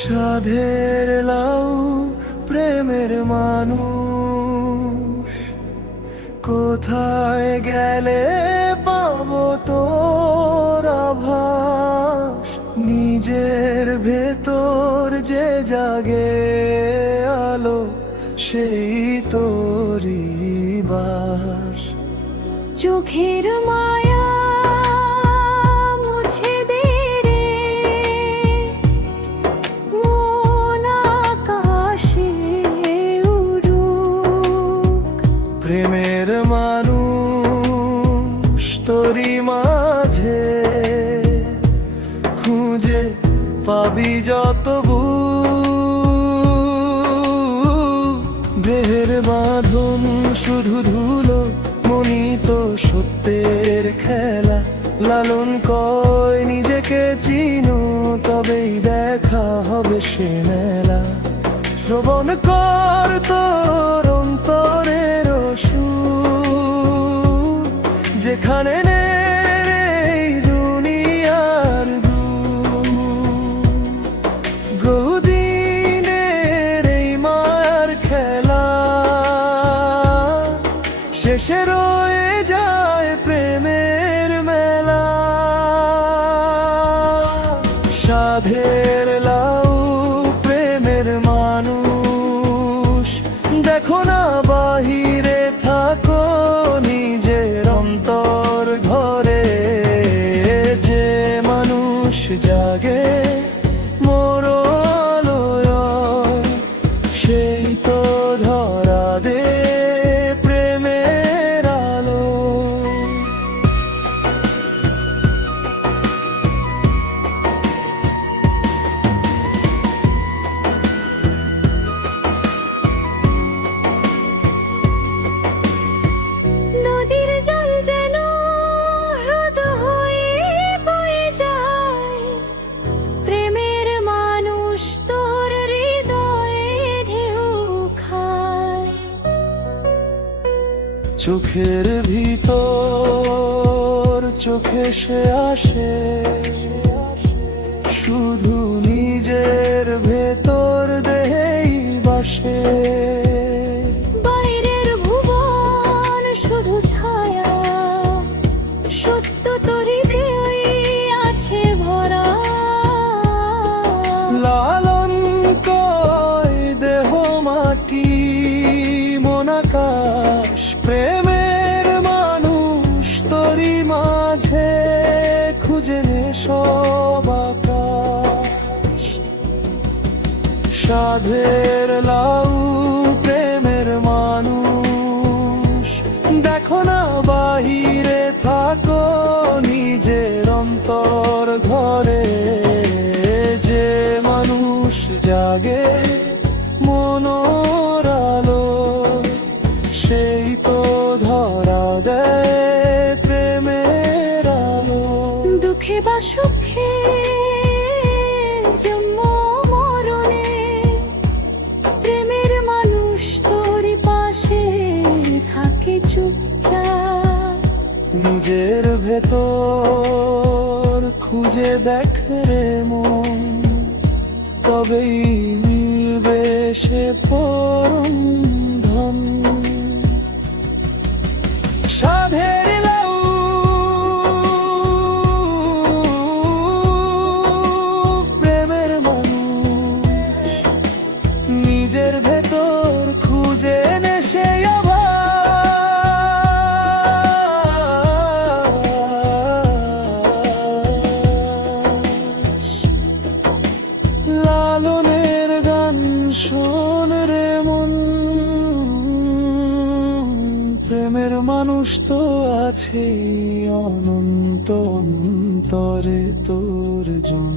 সাধের লাউ প্রেমের মানুষ, কোথায় গেলে পাবো তোর আভাস? নিজের ভেতর যে জাগে আলো, সেই তোরই বাস। চোখের মায়া মুছে দে রে, মন আকাশে উড়ুক। প্রেমের মানুষ তোরই মাঝে, খুঁজে পাবি যত দেহের বাঁধন শুধু ধুলো, মনিত সত্যের খেলা। লালন কয় নিজেকে চিনো, তবেই দেখা হবে সে মেলা। শ্রবণ কর তোর অন্তরের সুর, যেখানে নেই দুনিয়ার দূর। বহুদিনের এই মায়ার খেলা, শেষে রয়ে যায় প্রেমের মেলা। সাধের লাউ প্রেমের মানুষ, দেখো না বাহিরে থাকো নিজের অন্তর ঘরে। যে মানুষ জাগে মোর আলোয়, সেই তো ধরা দে প্রেমের আলো। নদীর জল যেন হ্রদ হয়ে বয়ে যায়, প্রেমের মানুষ তোর হৃদয়ে ঢেউ খায়। চোখের ভিতর চোখে সে আসে, শুধু নিজের ভেতর দেহেই বাসে। বাইরের ভুবন শুধু ছায়া, সত্য তোর হৃদয়ে আছে ভরা। লালন কয় দেহ মাটি মন আকাশ, প্রেমের মানুষ তোরই মাঝে, খুঁজে নে সব আকাশ। সাধের লাউ প্রেমের মানুষ, দেখো না বাহিরে থাকো নিজের অন্তর ঘরে। যে মানুষ জাগে মনোর আলো, সেই তো ধরা দেয় প্রেমের আলো। দুঃখে বা সুখে, জন্ম মরণে, প্রেমের মানুষ তোর পাশে থাকে চুপচাপ। নিজের ভেতর খুঁজে দেখ রে মন, তবেই মিলবে সে পরম ধন। সাধের লাউ প্রেমের মানুষ, নিজের ভেতর খুঁজে নে সেই আভাস। লালনের গান শোন রে মন, প্রেমের মানুষ তো আছে অনন্ত অন্তরে তোর জন।